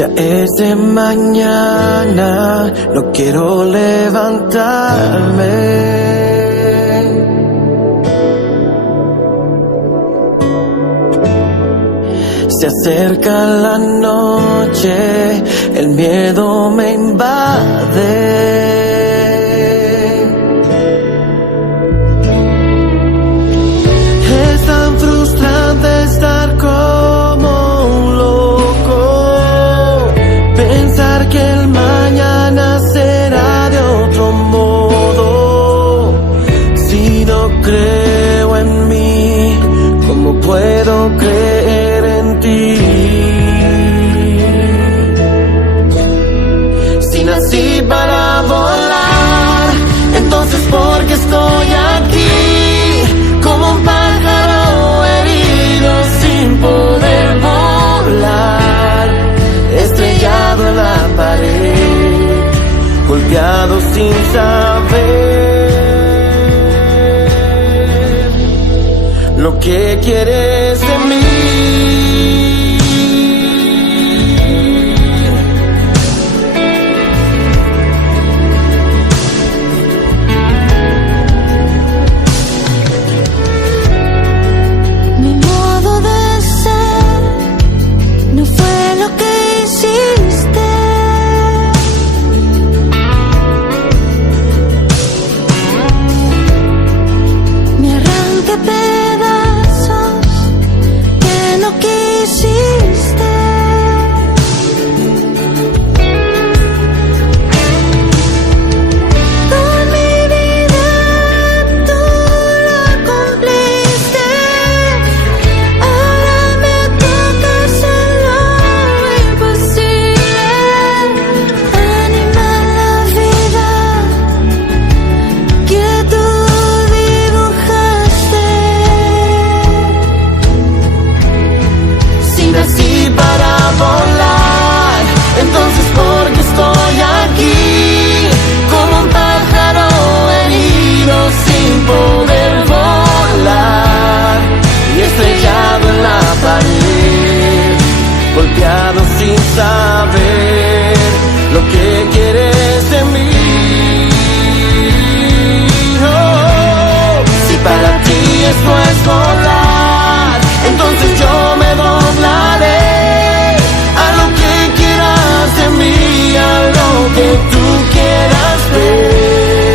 Ya es de mañana, no quiero levantarme. Se acerca la noche, el miedo me invade. Es tan frustrante estar como un loco, pensar que el mañana será de otro modo. Si no creo en mí, ¿cómo puedo creer en ti? Si nací para volar, entonces ¿por qué estoy aquí? Como un pájaro herido sin poder volar, estrellado en la pared, golpeado sin saber lo que quieres de mí. Mi modo de ser no fue lo que hiciste. Me arranqué pedazos que no quisiste. Con mi vida tú la cumpliste. Ahora me tocas en lo imposible. Anima la vida que tú dibujaste. Si nací para volar, entonces ¿por qué estoy aquí? Como un pájaro herido sin poder volar, y estrellado en la pared, golpeado sin saber lo que quieres de mí. Oh, si para ti esto es volar, entonces yo me doblaré a lo que quieras de mí, a lo que tú quieras ver.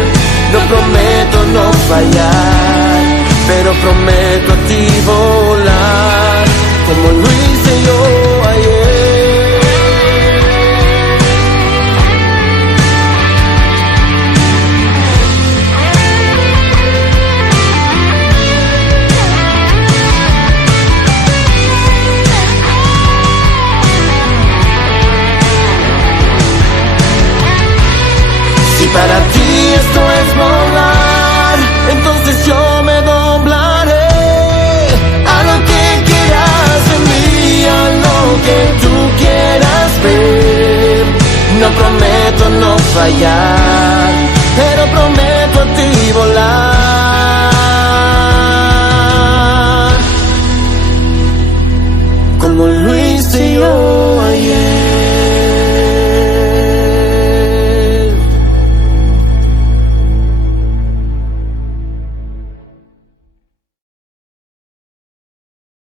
No prometo no fallar, pero prometo a ti volar como lo hice yo ayer. Si para ti esto es volar, entonces yo me doblaré a lo que quieras de mí, a lo que tú quieras ver. No prometo no fallar, pero prometo a ti volar como lo hice yo.